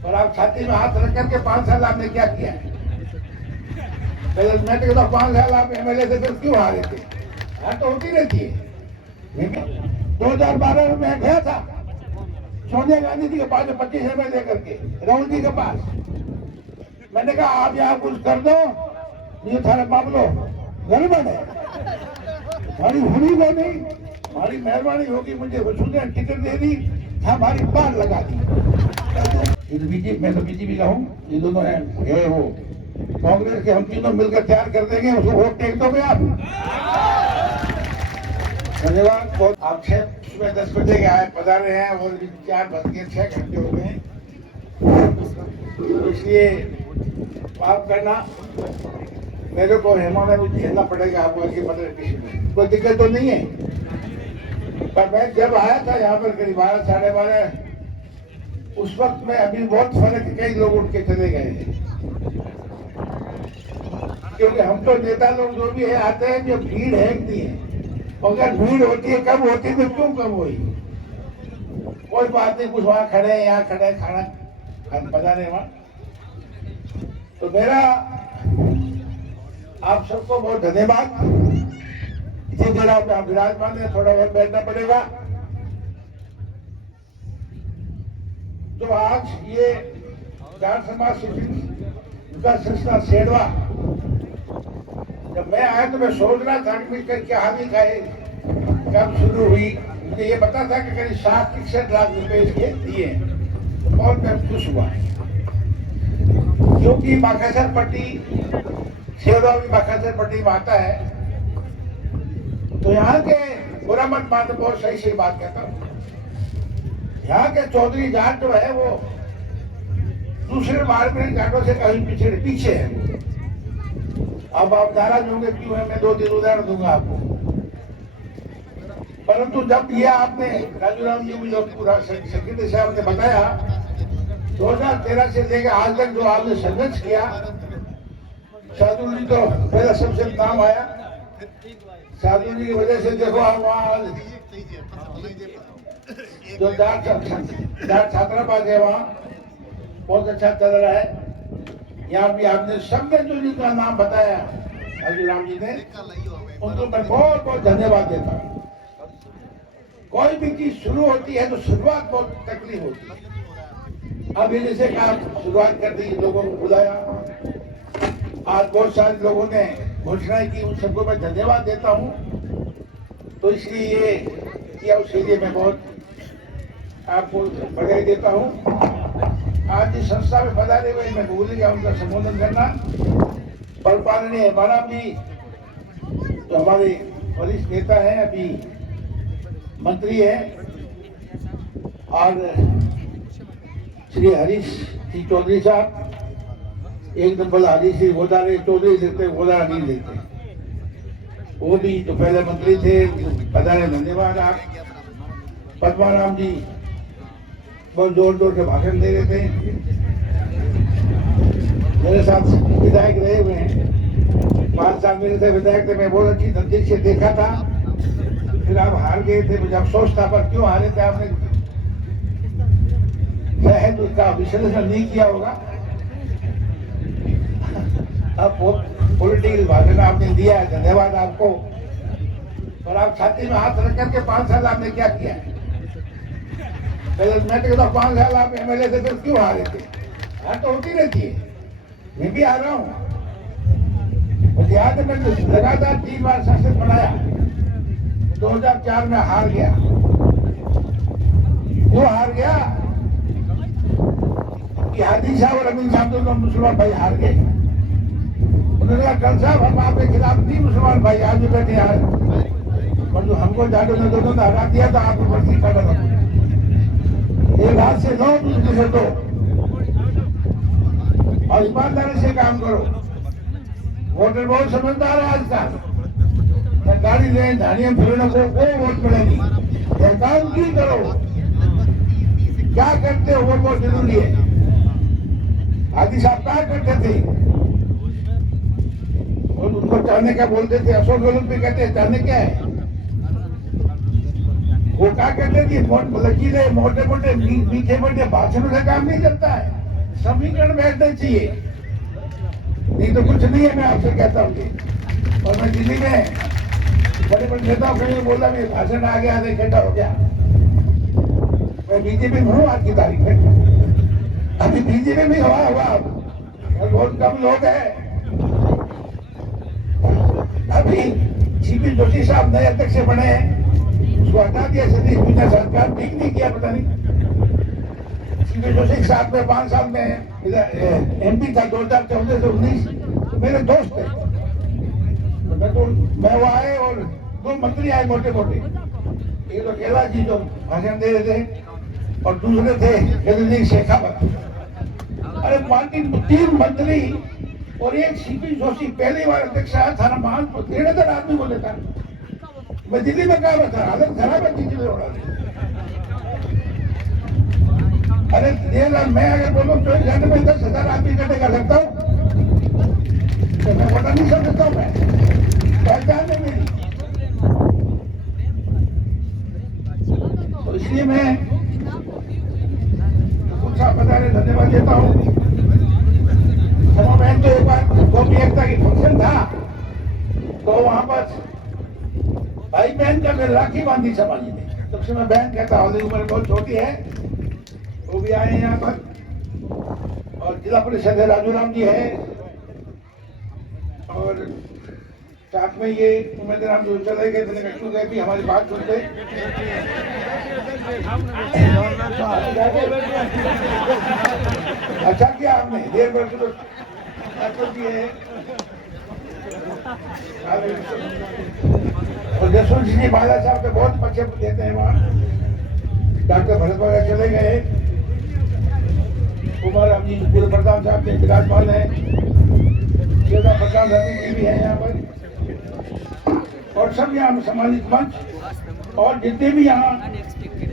और आप छाती में हाथ रख करके 5 साल आपने क्या किया है? मैं तो कहता 5 साल आप एमएलए थे फिर क्यों हारे थे? हार तो होती रहती है। 2012 में मैं गया था सोनिया गांधी जी के पास 25 रुपए दे करके राहुल जी के पास। मैंने कहा आप यहाँ कुछ कर दो, ये थारे मामलो गड़बड़ है, हमारी हुई को नहीं, हमारी मेहरबानी होगी, मुझे वसुंधरा टिकट दे दी, हमारी बात लगा दी। ये तो बीजेपी, मैं तो बीजेपी का हूँ, ये दोनों है वो कांग्रेस के, हम तीनों मिलकर तैयार कर देंगे, उसको वोट टेक दोगे आप। धन्यवाद। बहुत आप 10 बजे के आए पधारे हैं और 4 बज के 6 घंटे हो गए, इसलिए माफ करना, मेरे को हेमा में कुछ झेलना पड़ेगा आपको ऐसी में कोई दिक्कत तो नहीं है। पर मैं जब आया था यहाँ पर करीब 12 साढ़े 12, उस वक्त में अभी बहुत फर्क, कई लोग उठ के चले गए हैं, क्योंकि हम तो नेता लोग जो भी है आते हैं, जो भीड़ है नहीं है, अगर भीड़ होती है कब होती है तो क्यों कम हुई? कोई बात नहीं, कुछ वहां खड़े हैं, यहाँ खड़े, खाना पता नहीं वहां। तो मेरा आप सबको बहुत धन्यवाद। इसी जगह पे आप विराजमान है, थोड़ा और बैठना पड़ेगा। तो आज ये जाट समाज विकास संस्था सेडवा, जब मैं आया तो मैं सोच रहा था कि क्या हानि का है, कब शुरू हुई, मुझे ये पता था कि करीब 60-61 लाख रुपए इसके दिए, तो बहुत मैं खुश हुआ, क्योंकि बाकासर पट्टी सेवा भी बाकासर पट्टी में आता है। तो यहाँ के बुरा मत मान, बहुत सही सही बात कहता हूँ, यहाँ के चौधरी जाट जो है वो दूसरे मार्ग जाटों से कहीं पीछे है। अब आप नाराज होंगे क्यों है, मैं 2-3 उदाहरण दूंगा आपको। परंतु जब ये आपने राजू राम जी मुझे पूरा सेक्रेटरी साहब ने बताया, 2013 से लेकर आज तक जो आपने संघर्ष किया, साधु जी तो मेरा सबसे नाम आया, साधु जी की वजह से देखो आप वहाँ जो जाट छात्रावास है वहाँ बहुत अच्छा चल रहा है। यहाँ भी आपने सब जो जिनका नाम बताया राजू राम जी ने, उनको मैं बहुत बहुत धन्यवाद देता हूँ। कोई भी चीज शुरू होती है तो शुरुआत बहुत तकलीफ होती है। अब ये जैसे काम शुरुआत कर दी, लोगों को बुलाया, आज बहुत सारे लोगों ने घोषणाएं की, उन सबको मैं धन्यवाद देता हूँ। तो इसलिए ये किया, उसके लिए मैं बहुत आपको बधाई देता हूँ। आज इस संस्था में पधारे हुए मैं भूल गया उनका संबोधन करना। परपालनीय हमारा भी जो हमारे वरिष्ठ नेता है, अभी मंत्री है, और श्री हरीश जी चौधरी साहब, एक नंबर हरीश जी गोदारे चौधरी देते, गोदारा नहीं देते, वो भी तो पहले मंत्री थे, पधारे, धन्यवाद आप। पद्माराम जी बहुत जोर जोर के भाषण दे रहे थे, मेरे साथ विधायक रहे हुए हैं, 5 साल मेरे से विधायक थे, मैं बहुत अच्छी नजदीक से देखा था। फिर आप हार गए थे, मुझे अफसोस था, पर क्यों हारे थे आपने शायद उसका विश्लेषण नहीं किया होगा। अब पॉलिटिकल भाषण आपने दिया है, धन्यवाद आपको। और आप छाती में हाथ रख करके 5 साल आपने क्या किया है? मैं तो कहता 5 साल आप एमएलए थे फिर क्यों हारे थे? हार तो होती रहती है, मैं भी आ रहा हूँ। याद है, मैं लगातार 3 बार शासक बनाया, 2004 में हार गया। क्यों हार गया? कि हादी साहब और अमीन साहब दोनों मुसलमान भाई हार गए। उन्होंने कहा कल साहब हम आपके खिलाफ नहीं, मुसलमान भाई आज भी बैठे हार, पर जो हमको जाटों ने दोनों ने हरा दिया था, आपको बर्सी काटा था। एक हाथ से 9, दूसरे से 2, और ईमानदारी से काम करो। वोटर बहुत समझदार है आज का, गाड़ी ले धानियां फिरने को कोई वोट मिलेगी, काम की करो, क्या करते हो वो बहुत जरूरी है। आदि साहब क्या करते थे, और उनको चाहने क्या बोलते थे, अशोक गहलोत भी कहते हैं चाहने क्या है, वो क्या कहते थे, लचीले मोटे मोटे मीठे मोटे भाषणों से काम नहीं चलता है। समीकरण बैठना चाहिए, नहीं तो कुछ नहीं है। मैं आपसे कहता हूँ कि और मैं दिल्ली में बड़े बड़े नेताओं को बोला मैं भाषण आ गया आधे घंटा हो गया। मैं बीजेपी में हूँ आज की तारीख में, अभी बीजेपी में हुआ और बहुत कम लोग हैं। अभी सीपी जोशी साहब नए अध्यक्ष बने हैं, उसको हटा दिया सतीश पूजा सरकार, ठीक नहीं किया, पता नहीं। सीपी जोशी साहब में 5 साल में एमपी था 2014 से 19, मेरे दोस्त थे। मैं वो आए और 2 मंत्री आए मोटे मोटे, एक तो केला जी जो भाषण दे रहे थे और दूसरे थे शेखावत। अरे पार्टी 3 मंत्री और एक सीपी जोशी पहली बार अध्यक्ष आया था ना, मान 1,500 आदमी बोले था। मैं दिल्ली में कहा था हालत खराब है दिल्ली में। अरे मैं अगर बोलूं 24 घंटे में 10,000 आदमी इकट्ठे कर सकता हूँ तो मैं बता नहीं सकता हूँ। मैं पहचान है मेरी, तो इसलिए मैं कुछ आप बता रहे धन्यवाद देता हूँ। बहन तो एक बार कौमी एकता की फंक्शन था तो वहां पर भाई बहन का मेरे राखी बांधी समाजी ने, तब से मैं बहन कहता हूँ, उम्र बहुत छोटी है, वो भी आए हैं यहाँ पर। और जिला परिषद है राजू राम जी है और साथ में ये उम्मीद राम जो चले गए थे कटू गए भी हमारी बात सुनते। अच्छा किया आपने देर भर तो दिए। और जसवंत सिंह जी बाला साहब तो बहुत अच्छे देते हैं वहाँ। डॉक्टर भरत वगैरह चले गए, कुमार राम जी पूर्व प्रधान साहब के विराजमान है, प्रधान जी भी है यहाँ पर, और सब यहाँ सामाजिक मंच और जितने भी यहाँ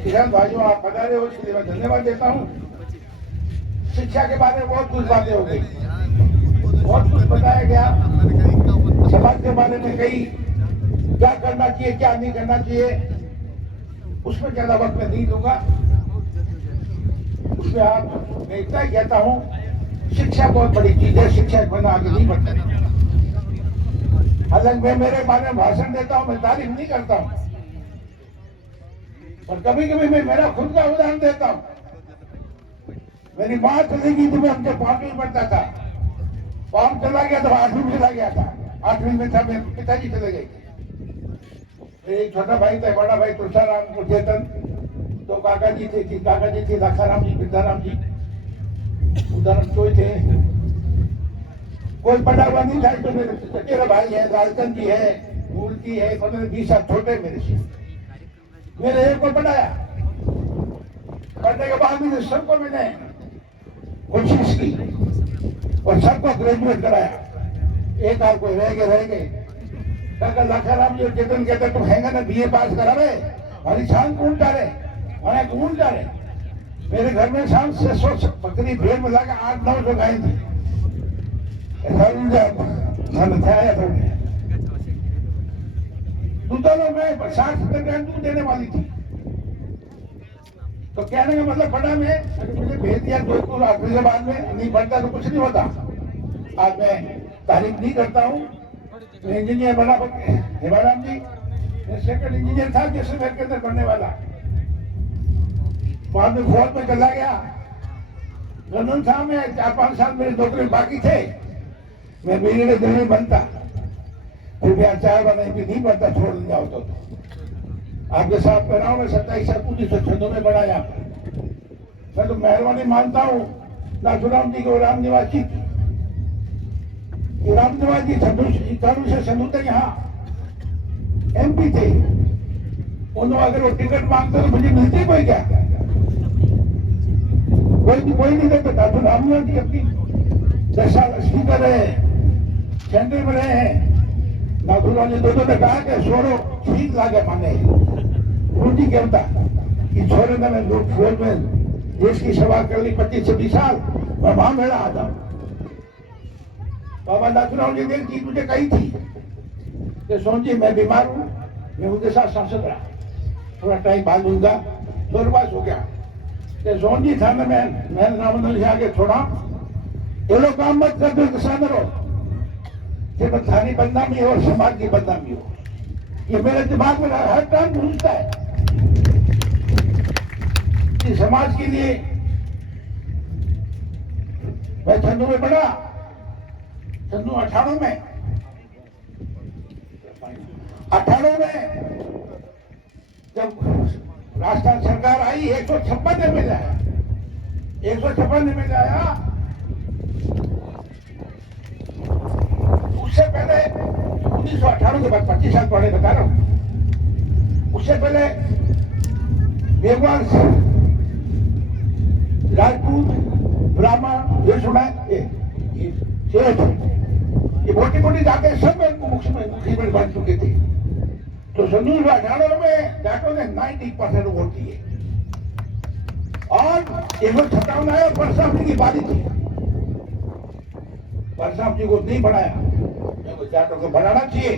किसान भाइयों आप पधारे हो, इसके लिए मैं धन्यवाद देता हूँ। शिक्षा के बारे में बहुत कुछ बातें हो गई, बहुत कुछ बताया गया, समाज के बारे में कई क्या करना चाहिए क्या नहीं करना चाहिए, उसमें ज्यादा वक्त मैं नहीं दूंगा। उसमें आप मैं इतना ही कहता हूँ, शिक्षा बहुत बड़ी चीज है, शिक्षा बना आगे नहीं बढ़ता। हालांकि मैं मेरे बारे में भाषण देता हूँ, मैं तारीफ नहीं करता हूँ, और कभी कभी मैं मेरा खुद का उदाहरण देता हूँ। मेरी माँ चली गई तो मैं उनके 5वीं में पढ़ता था, पाँव चला गया तो 8वीं में चला गया था, 8वीं में था मेरे पिताजी चले गए। एक छोटा भाई था, बड़ा भाई तुलसाराम चेतन, 2 काका जी थे, 3 काका जी थे, लाखाराम जी, वृद्धाराम जी, उदाहरण कोई थे, कोई पढ़ा हुआ नहीं था। तो मेरे भाई है, लालचंद जी है, मूर्ति है, 15-20 साल छोटे मेरे से, मेरे एक को पढ़ाया। पढ़ने के बाद मैंने सबको मैंने कोशिश की और सबको ग्रेजुएट कराया। एक आध कोई रह गए। लाखाराम जी और चेतन कहते तुम हैंगा ना BA पास करा रहे, हमारी शान कौन डाले, हमारे कौन डाले। मेरे घर में शाम 600 बकरी भेड़ मिला के 8-9 गाय थी। दूधों में 60-70 ग्राम दूध देने वाली थी। तो कहने का मतलब पढ़ा में मुझे भेज दिया जोधपुर फैजाबाद में, नहीं पढ़ता तो कुछ नहीं होता। आज मैं तारीफ नहीं करता हूँ, इंजीनियर बना हेमाराम जी, सेकंड इंजीनियर था जैसलमेर के अंदर पढ़ने वाला, बाद में फौज में चला गया। गनन था में 4-5 साल मेरे नौकरी बाकी थे, मैं मेरे दिल्ली बनता, कृपया 4 बार नहीं बनता, छोड़ दिया होता तो आपके साथ पहना हूं। मैं 27 साल 1996 में बढ़ाया। मैं तो मेहरबानी मानता हूँ नाथुराम जी को, राम निवासी राम निवास जी से संधू तक यहाँ MP थे। उन्होंने अगर वो टिकट मांगते तो मुझे मिलती कोई क्या, कोई नहीं देता। नाथुराम निवास जी अपनी 10 साल स्पीकर रहे, सेंट्रल में रहे हैं। नाथुराम जी दोनों ने कहा कि छोड़ो ठीक लागे माने उनकी कहता कि छोड़े मैंने लोग फौज में देश की सेवा कर ली 25-26 साल, मैं वहां मेरा आता हूं। बाबा नाथुराम जी ने चीज मुझे कही थी कि सोन जी मैं बीमार हूं, मैं उनके साथ सांसद रहा, थोड़ा टाइम बाद लूंगा, 2 बार हो गया। कि जोनजी थाने में मैंने नामंदन से आगे छोड़ा, ये लोग काम मत कर दो किसान रहो, सिर्फ थानी बदनामी हो और समाज की बदनामी हो। ये मेरे दिमाग में हर टाइम घूमता है कि समाज के लिए मैं चंदू में पढ़ा, चंदू 98 में जब राजस्थान सरकार आई 156 एमएलए आया, 156 एमएलए आया। उससे पहले 1998 के बाद 25 साल पहले बता रहा हूं, उससे पहले मेघवाल राजपूत ब्राह्मण ये सुना ये मोटी मोटी जाके सब मुख्यमंत्री बन चुके थे। तो 1998 में जाटों ने 90% वोट दिए और 157 आया। परशुराम जी की बारी थी, परशुराम जी को नहीं बढ़ाया, जाटों को बढ़ाना चाहिए।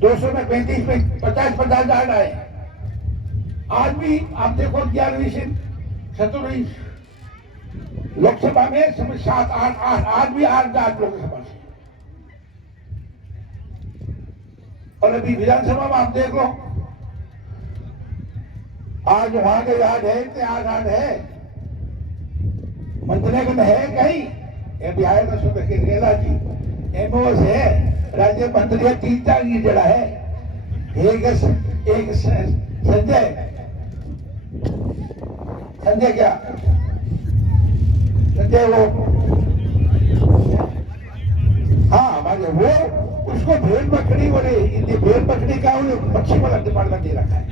200 में 35 में 50 जाट आए। आज भी आप देखो 11वीं से 17वीं लोकसभा में 7 8 आज भी 8 जाट लोकसभा से। और अभी विधानसभा में आप देख लो, आज वहां के याद है इतने आजाद है, मंत्री को है कहीं ये बिहार का सुबह के गेला जी एमओएस है, राज्य मंत्री 3-4 की जड़ा है। एक संजय क्या संजय वो हाँ हमारे वो उसको भेड़ बकरी बोले, भेड़ बकरी का उन्हें पक्षी वाला डिपार्टमेंट दे रखा है।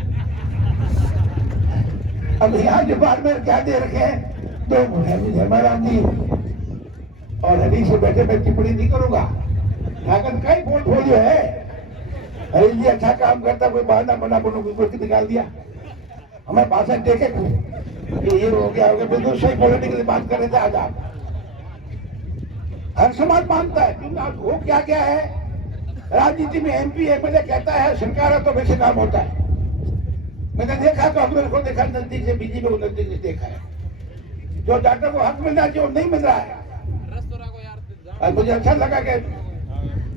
अब यहाँ डिपार्टमेंट क्या दे रखे हैं, तो हेमाराम जी और हरी से बैठे मैं टिप्पणी नहीं करूंगा, लागत का ही पोर्टफोलियो है। हरी जी अच्छा काम करता, कोई बहाना बना बोलो कोई निकाल दिया, हमें भाषण देखे ये हो गया बिल्कुल सही पॉलिटिकली बात कर रहे थे। आज आप हर समाज मानता है, क्योंकि आज वो क्या क्या है राजनीति में एमपी एमएलए कहता है सरकार है तो वैसे काम होता है। मैंने देखा कांग्रेस को देखा नजदीक से, बीजेपी को नजदीक से देखा है, जो जाटों को हक मिलना चाहिए वो नहीं मिल रहा है। और मुझे अच्छा लगा कि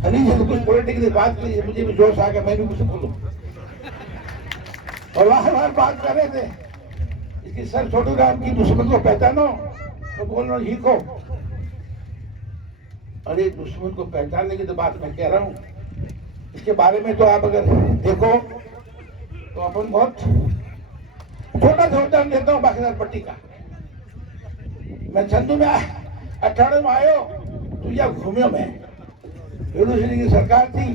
हनी से कुछ पॉलिटिकली बात की, मुझे भी जोश आ गया, मैं भी कुछ बोलूं और बार बात कर रहे थे इसकी सर छोटू राम की दुश्मन को पहचानो तो बोलना सीखो। अरे दुश्मन को पहचानने की तो बात मैं कह रहा हूं, इसके बारे में तो आप अगर देखो तो अपन बहुत छोटा सा उदाहरण देता हूँ बाकीदार पट्टी का। मैं चंदू में 98 में आयो तो यह घूमियो मैं, यूनिवर्सिटी की सरकार थी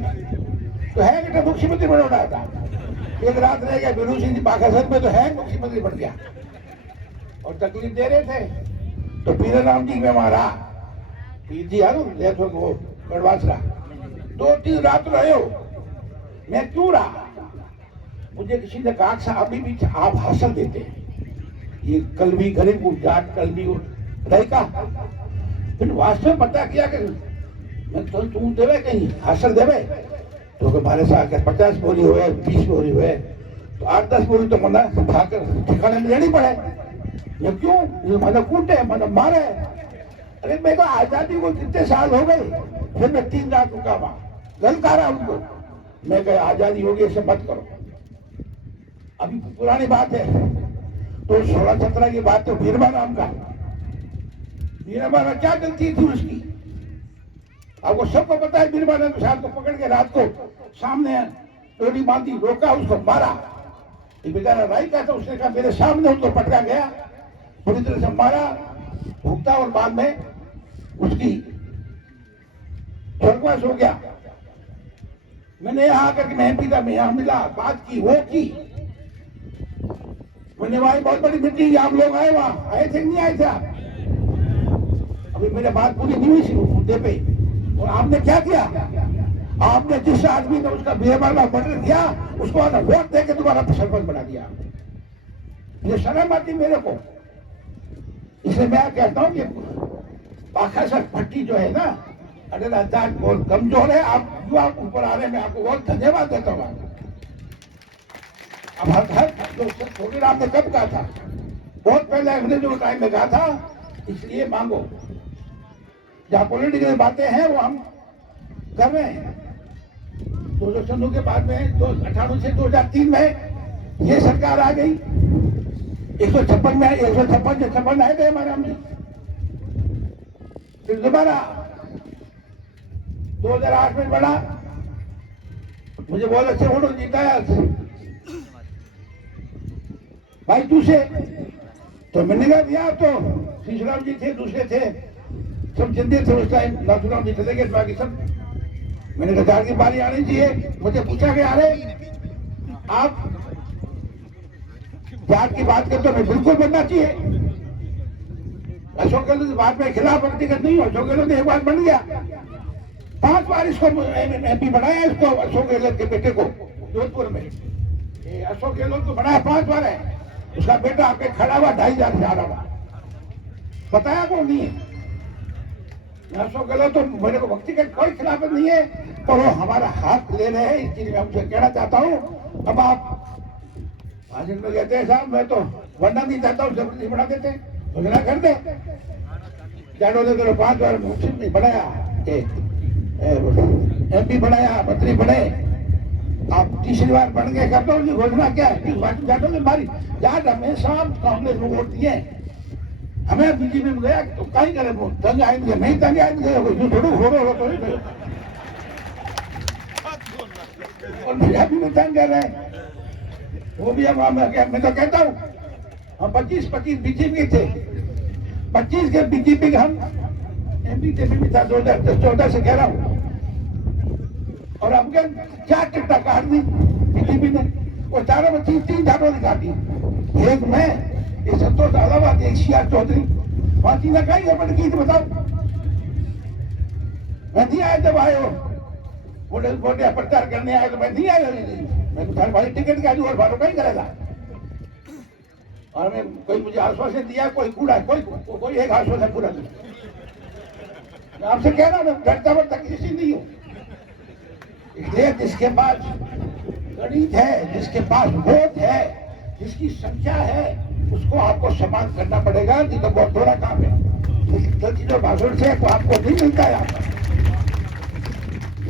तो है कि मुख्यमंत्री बन रहा था। एक रात रह गया यूनिवर्सिटी बाकासर में तो है मुख्यमंत्री बन गया और तकलीफ दे रहे थे तो पीर राम जी में मारा पीर जी यार वो गढ़वासरा 2-3 रात रहे हो। मैं क्यों रहा, मुझे किसी ने कहा था अभी भी आप हासिल देते हैं, ये कल भी गरीब को जाट कल भी रहेगा। फिर वास्तव में पता किया कि मैं तो तू देवे कहीं हासिल देवे तो हमारे साथ 50 बोरी हुए 20 बोरी हुए तो 8-10 बोरी तो मना खाकर ठिकाने में लेनी पड़े। ये क्यों, मैंने कूटे मैंने मारे। अरे मेरे को आजादी को कितने साल हो गए, फिर मैं 3 रात रुका वहां ललकारा उनको, मैं कहा आजादी होगी ऐसे मत करो। अभी पुरानी बात है तो 16-17 की बात, तो बीरमा नाम का बीरमा क्या गलती थी उसकी, आपको सबको पता है। बीरमा ने साहब को पकड़ के रात को सामने डोरी बांधी, रोका, उसको मारा। बेचारा राई का था, उसने कहा मेरे सामने उसको पकड़ा गया, पूरी तरह से मारा भुगता और बाद में उसकी स्वर्गवास हो गया। मैंने यहाँ आकर के मैं पिता में यहाँ मिला, बात की वो की, मैंने वहां बहुत बड़ी मीटिंग आप लोग आए, वहां आए थे नहीं आए थे आप, अभी मेरे बात पूरी नहीं हुई थी मुद्दे पे। और आपने क्या किया, आपने जिस आदमी ने उसका बेहबाना मर्डर किया उसको वोट दे के दोबारा सरपंच बना दिया। ये शर्म आती मेरे को, इसलिए मैं कहता हूँ कि बाकासर पट्टी जो है ना, अगर अंदाज बहुत कमजोर है, आप जो आप ऊपर आ रहे, मैं आपको बहुत धन्यवाद देता हूँ। अब हर छोटे राम ने कब कहा था बहुत पहले हमने जो टाइम में कहा था, इसलिए मांगो। जहां पॉलिटिकल बातें हैं वो हम कर रहे हैं। 2096 के बाद में 98 से 2003 में ये सरकार आ गई, 156 में 156 आए थे हमारे हमने। फिर दोबारा 2008 में बढ़ा, मुझे बहुत अच्छे वोटों जिताया भाई दूसरे। तो मैंने कहा दिया, तो शीशराम जी थे, दूसरे थे, सब जिंदे थे उस टाइम, नाथुराम जी चले गए, बाकी सब। मैंने कहा की बारी आनी चाहिए। मुझे पूछा गया, अरे आप जाट की बात करते हो, बिल्कुल बनना चाहिए। अशोक गहलोत की बात में खिलाफ व्यक्तिगत नहीं हो, अशोक गहलोत एक बार बन गया, 5 बार इसको एमपी बनाया, इसको अशोक गहलोत के बेटे को जोधपुर में। अशोक गहलोत को बनाया 5 बार है, उसका बेटा आके खड़ा हुआ 2,500 से आ रहा हुआ, बताया कौन नहीं है। अशोक गहलोत तो मेरे को व्यक्तिगत कोई खिलाफत नहीं है, पर वो हमारा हाथ ले रहे हैं, इसलिए मैं उनसे कहना चाहता हूँ। अब आप भाषण में कहते हैं साहब मैं तो बनना नहीं चाहता हूँ, जबरदस्ती बना देते, घोषणा कर दे। जाडो ने करो 5 बार मुख्यमंत्री बनाया, एमपी बनाया, मंत्री बने, आप तीसरी बार बन गए, कर दो घोषणा। क्या है जाटों ने मारी, जाट हमेशा कांग्रेस में वोट दिए, हमें बीजेपी में गया तो कहीं करे वो तंग आएंगे, नहीं तंग आएंगे, थोड़ा हो तो नहीं, और मेरा भी तंग कर रहे हैं, वो भी अब मैं तो कहता हूँ हम 25 बीजेपी थे, 25 के बीजेपी के हम एमपी भी था 2014 से कह रहा हूँ, और हमके 4 टिकटा काट दी बीजेपी ने, वो चारों में 3 जाटों ने काटी, एक मैं, ये संतोष अलाहाबाद, एक सीआर चौधरी, फांसी ना कहीं अपन की, बताओ मैं नहीं आया। जब आयो वोटे प्रचार करने आए तो मैं नहीं आया, मैं तुम्हारे भाई टिकट का और भाड़ो कहीं करेगा। और मैं कोई मुझे आश्वासन दिया, कोई कूड़ा, कोई एक आश्वासन पूरा नहीं। आपसे कह रहा हूँ डरता वरता किसी नहीं हूँ, इसलिए जिसके पास गणित है, जिसके पास वोट है, जिसकी संख्या है, उसको आपको सम्मान करना पड़ेगा, नहीं तो बहुत थोड़ा काम है। जो भाषण से तो आपको नहीं मिलता है।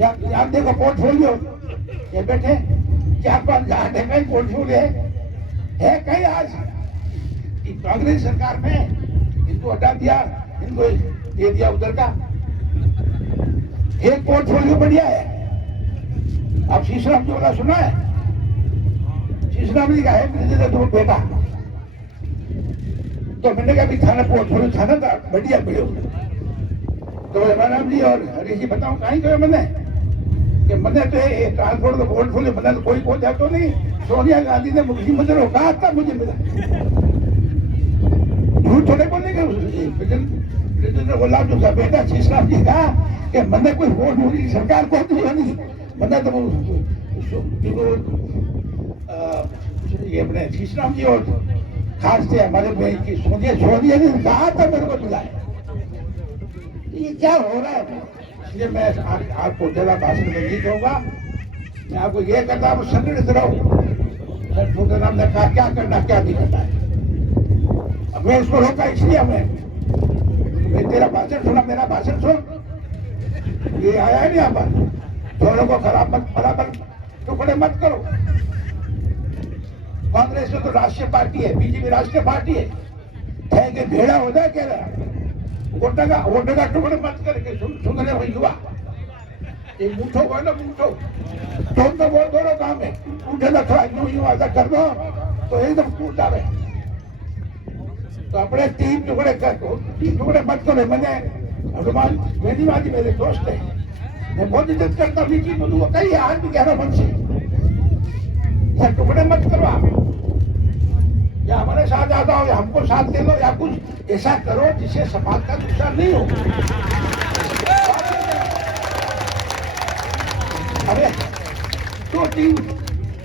आप देखो पोर्टफोलियो, ये बैठे 4-5 जहां है, कहीं पोर्टफोलियो है कहीं। आज कांग्रेस सरकार में इनको हटा दिया, इनको दे दिया उधर का, एक पोर्टफोलियो बढ़िया है। आप शीशराम जी वाला सुना है? शीशराम जी का है दो बेटा, तो मैंने कहा थाना पोर्टफोलियो थाना था बढ़िया मिले। तो राम जी और हरीश जी बताओ कहीं गए मैंने कि मैंने तो ट्रांसपोर्ट का पोर्टफोलियो बना, तो कोई पहुंचा तो नहीं। सोनिया गांधी ने मुख्यमंत्री को कहा था मुझे मिला, झूठ थोड़े बोलेंगे। बोला जो बेटा शीशराम जी कहा कि मैंने कोई वोट मोदी सरकार को नहीं, मैंने तो ये अपने शीशराम जी और खास से हमारे की सोनिया ने कहा था मेरे को मिला है। ये क्या हो रहा है? इसलिए मैं आपको ज्यादा भाषण में नहीं दूंगा, मैं आपको ये कहता हूँ संगठित रहो। नाम ने कहा क्या करना क्या नहीं करना है, अब मैं इसको रोका इसलिए मैं तेरा भाषण सुना, मेरा भाषण सुन, ये आया है नहीं यहाँ पर, थोड़ों को खराब मत, बराबर टुकड़े मत करो। कांग्रेस तो राष्ट्रीय पार्टी है, बीजेपी राष्ट्रीय पार्टी है, कि भेड़ा हो जाए कह रहा, वोट का टुकड़े मत करके सुन रहे हो युवा, ये मुठो हो ना मुठो, तुम तो बहुत दोनों काम है, उठे ना थोड़ा यूं ऐसा कर दो तो एकदम टूट जावे। तो अपने 3 टुकड़े मत करो। मैंने हनुमान बेनीवाजी मेरे दोस्त है, मैं बहुत इज्जत करता हूँ, कई आज भी कह रहा मन से, टुकड़े मत करो आप, या हमारे साथ आ जाओ या हमको साथ दे लो, या कुछ ऐसा करो जिससे समाज का नुकसान नहीं हो। अरे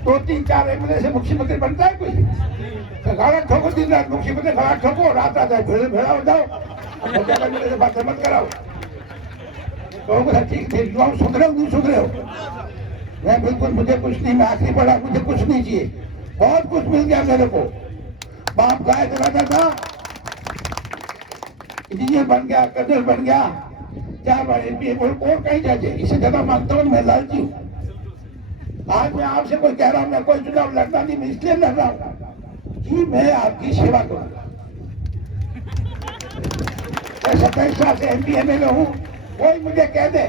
2-3-4 एमएलए से मुख्यमंत्री बनता है कोई? गाड़ा ठोको, दिन रात मुख्यमंत्री गाड़ा ठोको, रात आता है भेड़ा हो जाओ, मेरे से बातें मत कराओ। तो ठीक थे, युवा सुधरे हो नहीं सुधरे हो, मैं बिल्कुल, मुझे कुछ नहीं, मैं आखिरी पढ़ा, मुझे कुछ नहीं चाहिए, बहुत कुछ मिल गया मेरे को। बाप गाय चलाता था, इंजीनियर बन गया, कर्नल बन गया, 4 बार एमपी और कहीं जाए, इससे ज्यादा मानता हूँ मैं लालची हूँ। आज मैं आपसे कोई कह रहा हूँ मैं कोई चुनाव लड़ना नहीं, मैं इसलिए लड़ रहा हूँ कि मैं आपकी सेवा करूंगा। मैं 27 साल से एमपी एमएलए हूँ, कोई मुझे कह दे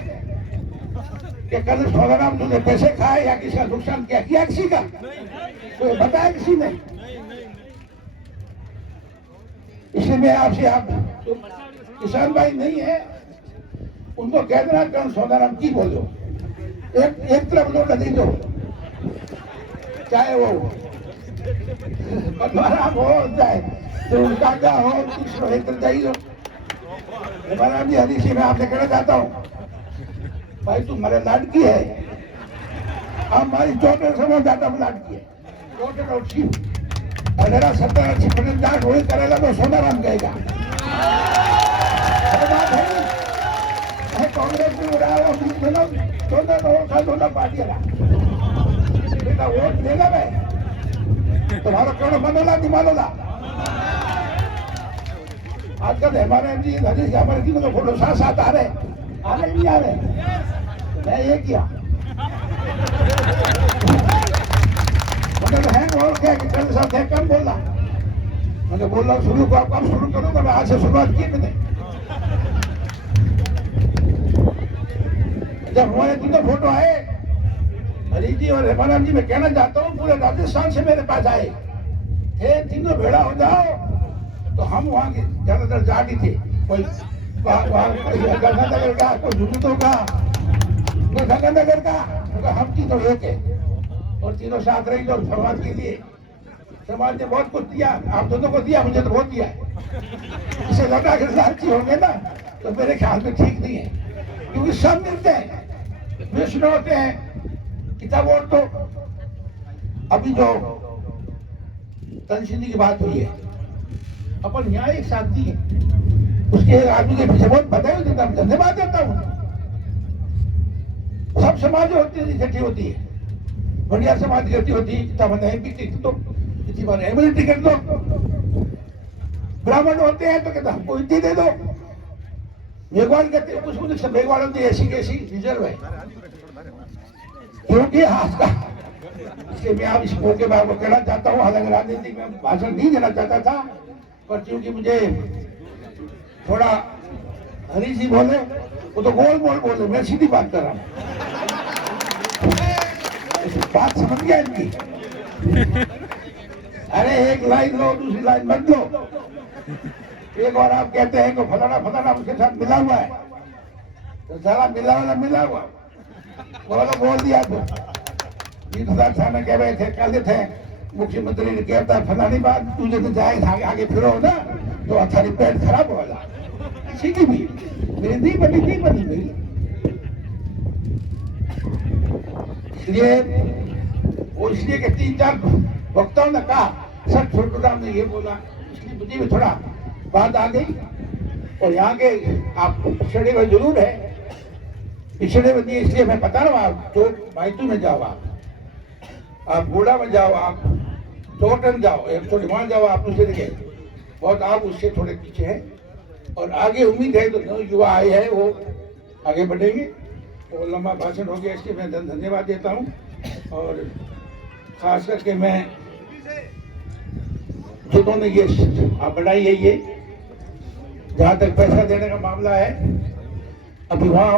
कि कल सोनाराम तुमने पैसे खाए या किसी का नुकसान किया किसी का, तो बताया किसी ने। इसलिए मैं आपसे, आप तो किसान भाई नहीं है, उनको कह देना कल सोनाराम की बोलो, एक तरफ लोग नहीं दो, चाहे वो बलवाराम हो चाहे तो काका हो, किसी एक तरफ चाहिए। बलवाराम जी, हरी सिंह मैं आपसे कहना चाहता हूँ भाई, तुम हमारे लाडकी है, हमारी चौटे समझ जाता हूँ लाडकी है, चौटे और शिव और मेरा 70-80% जाट वही करेगा तो सोनाराम कहेगा। कांग्रेस में रहा दोनों पार्टियां बेटा वोट देगा मैं, तुम्हारा कौन मनोला नहीं मनोला। आजकल हमारे एमजी हमारे की तो फोटो साथ साथ आ रहे नहीं आ रहे, मैं ये किया मैंने हैंग और क्या कि कल साथ है कम बोला, मैंने बोला शुरू को कब शुरू करूंगा, मैं आज से शुरुआत की मैंने। जब हमारे तीनों फोटो आए, हरी जी और हेमाराम जी, मैं कहना चाहता हूँ पूरे राजस्थान से मेरे पास आए थे, तीनों भेड़ा हो जाओ, तो हम वहाँ के ज्यादातर जाट ही थे, कोई गंगानगर का, कोई झुंझुनू का, कोई गंगानगर का, हम तीनों एक है और तीनों साथ रही तो समाज के लिए, समाज ने बहुत कुछ दिया, आप दोनों को दिया, मुझे तो बहुत दिया है। इसे लगा कि लालची होंगे ना तो मेरे ख्याल में ठीक नहीं है, क्योंकि सब मिलते हैं, विष्णु होते हैं, किताब और तो अभी जो तनसीदी की बात हुई है, अपन यहाँ एक साथ दी है, उसके एक आदमी के पीछे बहुत बधाई देता हूँ, धन्यवाद देता हूँ। सब समाज इकट्ठी होती है, बढ़िया समाज इकट्ठी होती है, टिकट दो, इसी बार एमएलए टिकट दो, ब्राह्मण होते हैं तो कहते हमको हिंदी दे दो, मेघवाल कहते हैं कुछ मेघवालों की ऐसी कैसी रिजर्व है, क्योंकि आज का इसलिए मैं आप इस मौके पर आपको कहना चाहता हूँ, हालांकि राजनीति में भाषण नहीं देना चाहता था, पर क्योंकि मुझे थोड़ा हरी जी बोले, वो तो गोल गोल बोले, मैं सीधी बात कर रहा हूँ, बात समझ गया इनकी। अरे एक लाइन लो, दूसरी लाइन मत लो, एक और आप कहते हैं कि फलाना फलाना उसके साथ मिला हुआ है, तो सारा मिला हुआ वो तो बोल दिया। तो 20,000 साल कह रहे थे, काले थे, मुख्यमंत्री ने कहता फलानी बात, तुझे तो जाए आगे फिरो ना तो अच्छा पेट खराब होगा, सीधी भी मेरी नहीं बनी मेरी। इसलिए कि 3-4 वक्ताओं ने कहा, सर छोटूराम ने ये बोला, इसलिए मुझे भी थोड़ा बात आ गई। और यहाँ के आप पिछड़े हुए जरूर है, पिछड़े हुए नहीं, इसलिए मैं बता रहा हूँ, आप जो बाइतू में जाओ, आप गोड़ा में जाओ, आप चौटन जाओ, एक थोड़ी वहां जाओ, आप दूसरे जगह बहुत, आप उससे थोड़े पीछे हैं। और आगे उम्मीद है तो युवा आए हैं वो आगे बढ़ेंगे। वो लंबा भाषण हो गया, इसलिए मैं धन्यवाद देता हूँ। और खास करके मैं जिन्होंने ये आप बढ़ाई है, ये जहाँ तक पैसा देने का मामला है, अभी वहाँ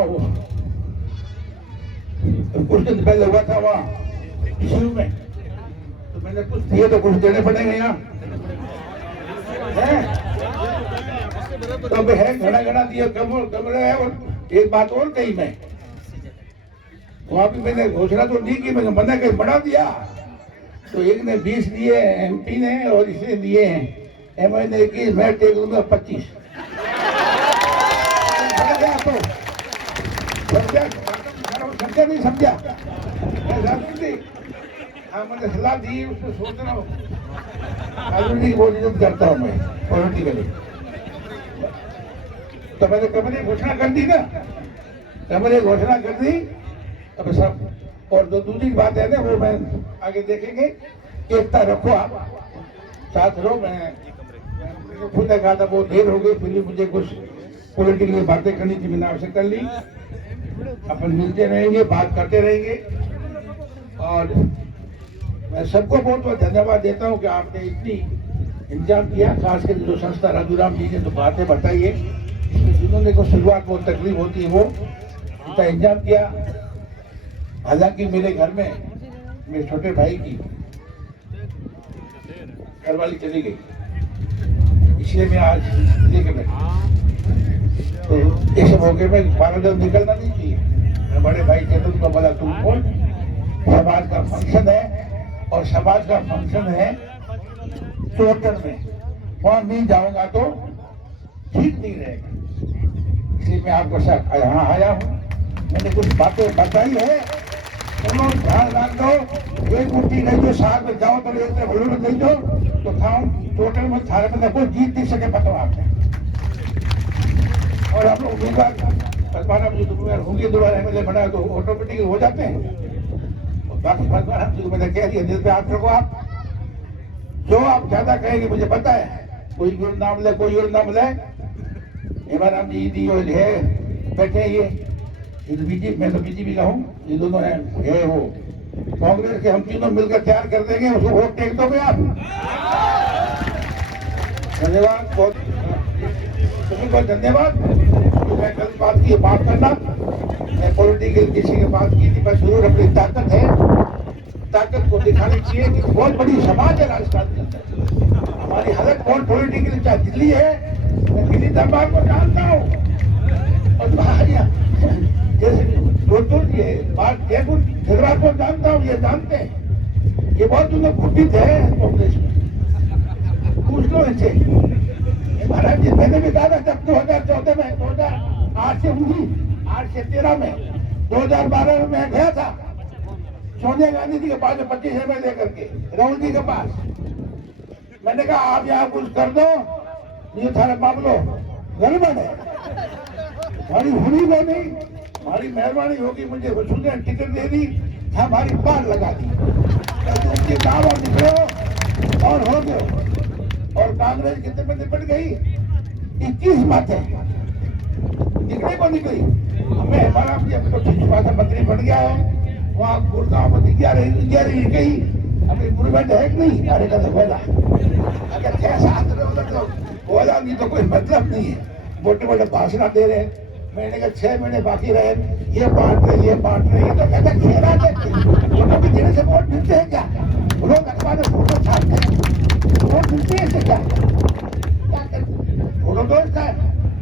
कुछ दिन पहले हुआ था वहाँ शिव में, तो मैंने कुछ दिए तो कुछ देने पड़ेंगे यहाँ तो अब है, घना दिए कमरे है। और एक बात और कही मैं, वहाँ भी मैंने घोषणा तो नहीं की, मैंने मना कर बढ़ा दिया, तो एक ने 20 दिए एमपी ने, और इसने दिए हैं एमआई ने 21, मैं टेक दूंगा 25। समझा नहीं समझा, मैंने सलाह दी, उसको सोच रहा हूँ, राजनीति की बहुत इज्जत करता हूँ मैं पॉलिटिकली। तो मैंने कमरे घोषणा कर दी ना, कमरे घोषणा कर दी, अब सब। और जो दूसरी बात है ना, वो मैं आगे देखेंगे, एकता रखो आप, साथ रहो। मैं खुद ने कहा था बहुत देर हो गई, फिर भी मुझे कुछ पॉलिटिकल बातें करनी थी, मैंने आपसे कर ली। अपन मिलते रहेंगे, बात करते रहेंगे। और मैं सबको बहुत बहुत धन्यवाद देता हूँ कि आपने इतनी इंतजाम किया, खासकर जो संस्था रघुराम जी ने तो बातें बताई है, इसमें जिन्होंने को शुरुआत बहुत तकलीफ होती है वो इतना इंतजाम किया। हालांकि मेरे घर में मेरे छोटे भाई की घरवाली चली गई, इसलिए मैं आज लेके बैठा। तो इस मौके में पागल निकलना नहीं चाहिए। मैं बड़े भाई चेतन को बोला तुम कौन, समाज का फंक्शन है और समाज का फंक्शन है चोटन में, वहां नहीं जाऊंगा तो ठीक नहीं रहेगा। इसलिए मैं आपको साथ यहाँ आया हूँ। मैंने कुछ बातें बताई है, तुम ध्यान रख दो। एक मुट्ठी नहीं दो, साथ में जाओ तो भूल नहीं दो तो खाओ टोटल में थारे में कोई जीत नहीं सके, पता आपने। और आप लोग उम्मीदवार उम्मीदवार होंगे, दोबारा एमएलए बना तो ऑटोमेटिक हो जाते हैं। और बाकी मैंने कह दिया, दिल पे हाथ रखो। आप जो आप ज्यादा कहेंगे मुझे पता है, कोई गुरु नाम ले, कोई और नाम ले। हेमाराम जी दी है बैठे, ये तो बीजेपी, मैं तो बीजेपी का हूँ, ये दोनों है वो कांग्रेस के, हम तीनों मिलकर तैयार कर देंगे, उसको वोट टेक दोगे आप। धन्यवाद, बहुत बहुत धन्यवाद। तो मैं गलत बात की बात करना, मैं पॉलिटिकल किसी की बात की थी, मैं जरूर अपनी ताकत है, ताकत को दिखानी चाहिए कि बहुत बड़ी समाज है राजस्थान के अंदर। हमारी हालत बहुत पॉलिटिकल, चाहे दिल्ली है, मैं दिल्ली दरबार को जानता हूँ, और जैसे जोधपुर ये बात जयपुर हैदराबाद को जानता हूँ, ये जानते हैं, ये बहुत उन्हें कुटित है कांग्रेस में। पूछ लो इनसे। महाराज जी मैंने भी कहा था जब 2014 में, 2008 से 19, 8 से 13 में, 2012 में मैं गया था सोनिया गांधी जी के पास 25 एमएलए करके राहुल जी के पास। मैंने कहा आप यहाँ कुछ कर दो, ये थारे मामलो गड़बड़ है, हमारी हुई वो नहीं, हमारी मेहरबानी होगी, मुझे वसूल ने टिकट दे दी, हमारी पार लगा दी, उनके गाँव और निकलो और हो गए। और कांग्रेस कितने में निपट गई, 21 बातें निकले को निकली। हमें हमारा भाषा मंत्री बन गया है, वहाँ गुड़गांव में 11 गई, अभी गवर्नमेंट है कि नहीं, अरे का बोला अगर 6-7 तो बोला नहीं तो कोई मतलब नहीं है, मोटे मोटे भाषण दे रहे हैं। मैंने कहा 6 महीने बाकी रहे, ये बांट रहे, ये तो कहते खेला देते, उनको भी देने से वोट मिलते हैं क्या? लोग अखबार में फोटो छापते हैं, वोट मिलते हैं क्या करते? फोटो दोस्त है,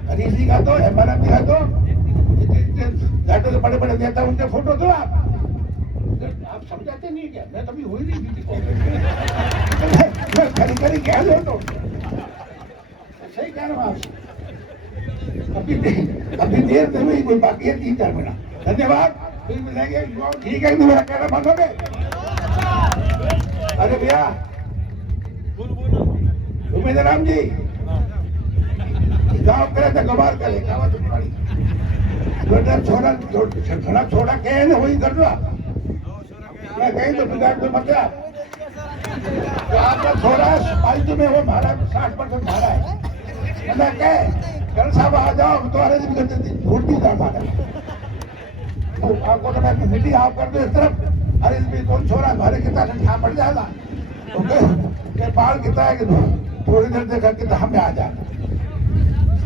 हरीश जी का दो, हेमाराम जी का दो, घाटों के बड़े बड़े नेता उनके फोटो दो। आप समझाते नहीं क्या? मैं कभी हुई नहीं थी खरी खरी कह लो तो सही कह रहा हूँ आपसे। अभी देर नहीं हुई, कोई बाकी है 3-4 महीना। धन्यवाद, फिर मिलेंगे। ठीक है, मेरा कहना मानोगे? अरे भैया उम्मीद राम जी गाँव करे तो गवार करे, छोड़ा छोड़ा कहे ना वही कर रहा, मैं कहीं तो बिगाड़ तो मत तो आपका थोड़ा फालतू में वो भाड़ा 60% भाड़ा है। मैं कहे कल साहब आ जाओ तुम्हारे घूटती जाता है, तो आपको तो मैं मीटिंग आप कर दो इस तरफ, अरे इसमें कौन छोरा हमारे कितना ठंडा पड़ जाएगा, तो बाल कितना है कि थोड़ी देर देखा कि हमें आ जाए।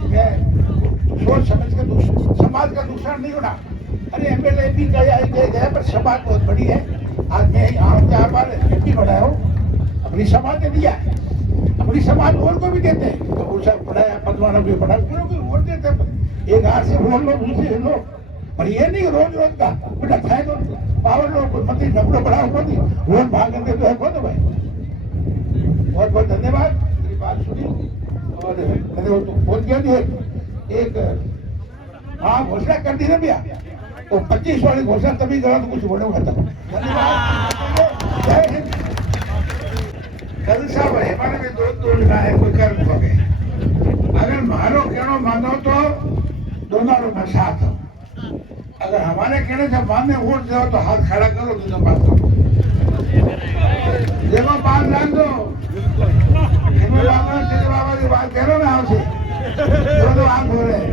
मैं सोच समझ के समाज का नुकसान नहीं होना। अरे एमएलए भी गया पर समाज बहुत बड़ी है। आज मैं 4 बार एमपी बनाया हूँ, अपनी समाज ने दिया है, अपनी समाज और को भी देते हैं, तो वो सब बढ़ाया, पदवाना भी बढ़ाया, पूरे को वोट देते हैं। एक हाथ से वोट लो, दूसरे लो, पर ये नहीं रोज रोज का बेटा खाए दो पावर लो, मंत्री नंबर बढ़ाओ को नहीं, वोट भाग करके तो है कौन भाई। बहुत बहुत धन्यवाद, मेरी बात सुनी। और मैंने फोन किया थी एक हाँ घोषणा कर दी ना भैया, वो 25 वाली घोषणा तभी करा तो कुछ बोले खत्म। जय हिंद। कल साहब हमारे में दो है, कोई कर्म हो गए। अगर मारो कहनो मानो तो दोनों में साथ हो, अगर हमारे कहने से मानने वोट दो तो हाथ खड़ा करो, दोनों बात करो, देखो बात जान दो। मैं बाबा की बात कह रहा हूँ ना आपसे, दोनों आंख हो रहे हैं,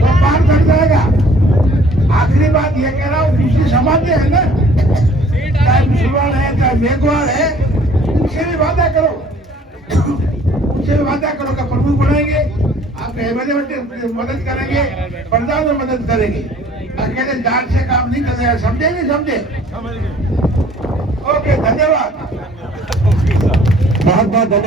तो पार कर जाएगा। आखिरी बात ये कह रहा हूँ, दूसरी समाज है ना, चाहे मुसलमान है चाहे मेघवाल है, उनसे भी वादा करो, उनसे भी वादा करो कि प्रमुख बनाएंगे, आपके एमएलए मदद करेंगे, प्रधान में मदद करेंगे, अकेले जान से काम नहीं करेगा। समझे नहीं समझे? ओके, धन्यवाद। बहुत बहुत धन्यवाद।